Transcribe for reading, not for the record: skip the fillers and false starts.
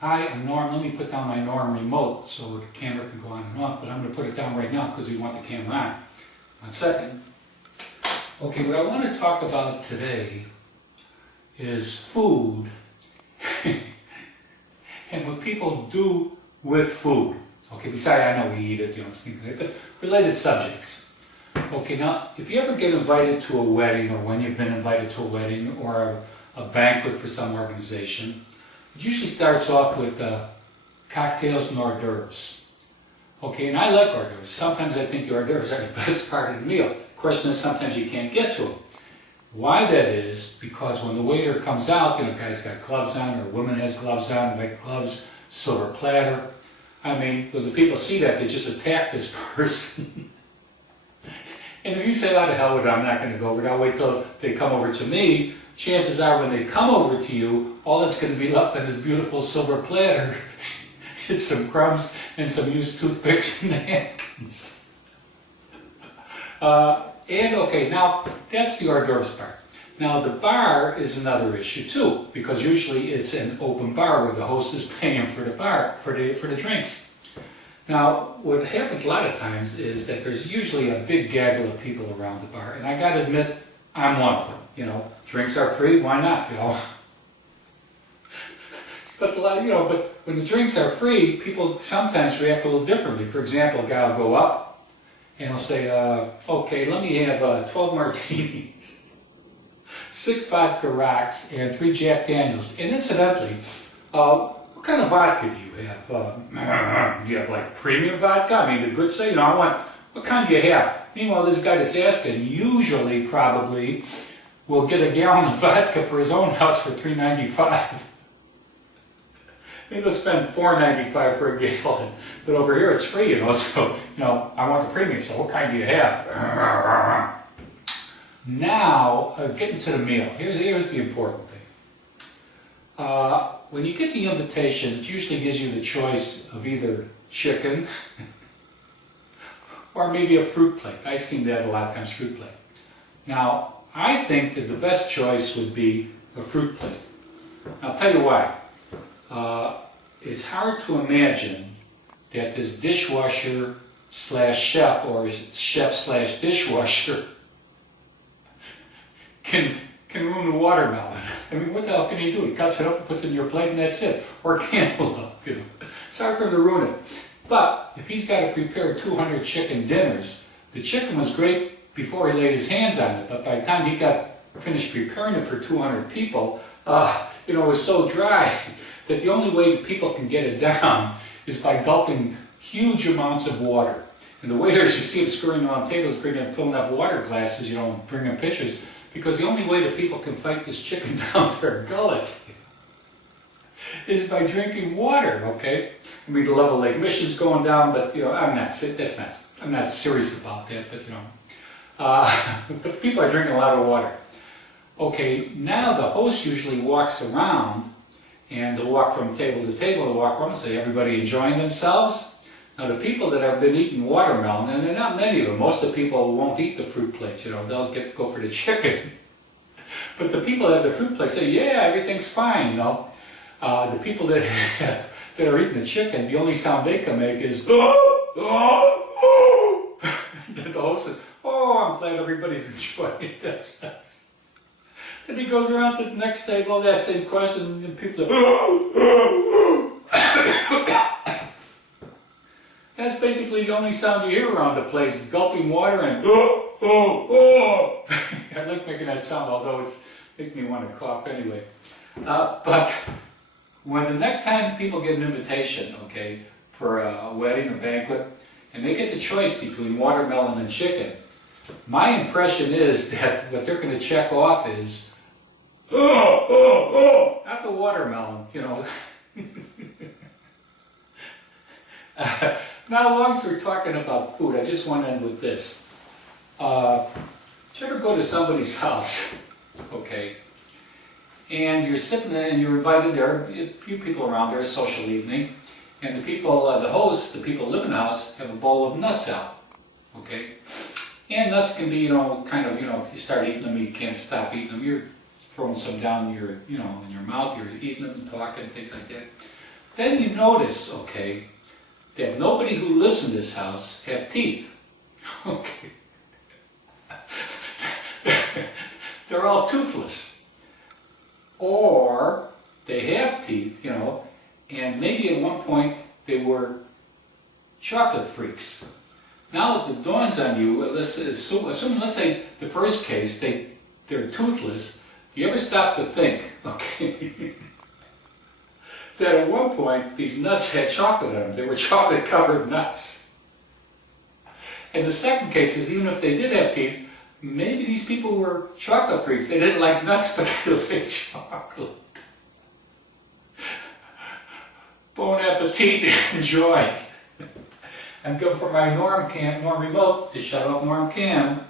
Hi, I'm Norm. Let me put down my Norm remote so the camera can go on and off, but I'm going to put it down right now because we want the camera on. 1 second. Okay, what I want to talk about today is food and what people do with food. Okay, besides I know we eat it, things like that, but related subjects. Okay, now, if you ever get invited to a wedding, or when you've been invited to a wedding, or a banquet for some organization, it usually starts off with cocktails and hors d'oeuvres. Okay, and I like hors d'oeuvres. Sometimes I think the hors d'oeuvres are the best part of the meal. The question is, sometimes you can't get to them. Why that is, because when the waiter comes out, guy's got gloves on, or a woman has gloves on, white gloves, silver platter. I mean, when the people see that, they just attack this person. And if you say, oh, to hell with it, I'm not going to go over it, I'll wait till they come over to me, chances are when they come over to you, all that's going to be left on this beautiful silver platter is some crumbs and some used toothpicks and napkins. Okay, now that's the hors d'oeuvres part. Now the bar is another issue too, because usually it's an open bar where the host is paying for the bar, for the drinks. Now, what happens a lot of times is that there's usually a big gaggle of people around the bar, and I got to admit, I'm one of them. Drinks are free, why not? But but when the drinks are free, people sometimes react a little differently. For example, a guy will go up and he'll say, "Okay, let me have 12 martinis, 6 vodka rocks, and 3 Jack Daniels. And incidentally, what kind of vodka do you have? Do you have like premium vodka? I mean, the good say, what kind do you have?" Meanwhile, this guy that's asking usually probably will get a gallon of vodka for his own house for $3.95. Maybe he'll spend $4.95 for a gallon, but over here it's free, so, I want the premium, so what kind do you have? Now, getting to the meal, here's the important thing. When you get the invitation, it usually gives you the choice of either chicken or maybe a fruit plate. I seem to have a lot of times fruit plate. Now, I think that the best choice would be a fruit plate. I'll tell you why. It's hard to imagine that this dishwasher slash chef or chef slash dishwasher can ruin the watermelon. I mean, what the hell can he do? He cuts it up and puts it in your plate and that's it. Or cantaloupe, Sorry for him to ruin it. But if he's got to prepare 200 chicken dinners, the chicken was great before he laid his hands on it, but by the time he got finished preparing it for 200 people, it was so dry that the only way people can get it down is by gulping huge amounts of water. And the waiters, you see them scurrying around tables, filling up water glasses, bringing pitchers, because the only way that people can fight this chicken down their gullet is by drinking water, okay? I mean, the level of admission's going down, but, I'm not serious about that, but, but people are drinking a lot of water. Okay, now the host usually walks around, and they'll walk from table to table, they'll walk around and say, everybody enjoying themselves? Now the people that have been eating watermelon, and there are not many of them, most of the people won't eat the fruit plates, they'll go for the chicken. But the people that have the fruit plates say, yeah, everything's fine, The people that are eating the chicken, the only sound they can make is, Then the host says, oh, I'm glad everybody's enjoying themselves. And he goes around to the next table, that same question, and people are, That's basically the only sound you hear around the place, gulping water and, I like making that sound, although it's making me want to cough anyway. But when the next time people get an invitation, okay, for a wedding or banquet, and they get the choice between watermelon and chicken, my impression is that what they're going to check off is, not the watermelon, Now, as long as we're talking about food, I just want to end with this. Did you ever go to somebody's house, okay, and you're sitting there and you're invited, there are a few people around, there's a social evening, and the people, the hosts, the people who live in the house, have a bowl of nuts out, okay? And nuts can be, you start eating them, you can't stop eating them. You're throwing some down your, you know, in your mouth, you're eating them and talking, things like that. Then you notice, okay, that nobody who lives in this house have teeth. Okay. They're all toothless. Or they have teeth, you know, and maybe at one point they were chocolate freaks. Now it dawns on you, let's say the first case, they're toothless. Do you ever stop to think, okay, that at one point these nuts had chocolate on them. They were chocolate covered nuts. And the second case is, even if they did have teeth, maybe these people were chocolate freaks. They didn't like nuts, but they liked chocolate. Bon appetit, enjoy. I'm going for my Norm remote to shut off Norm Cam.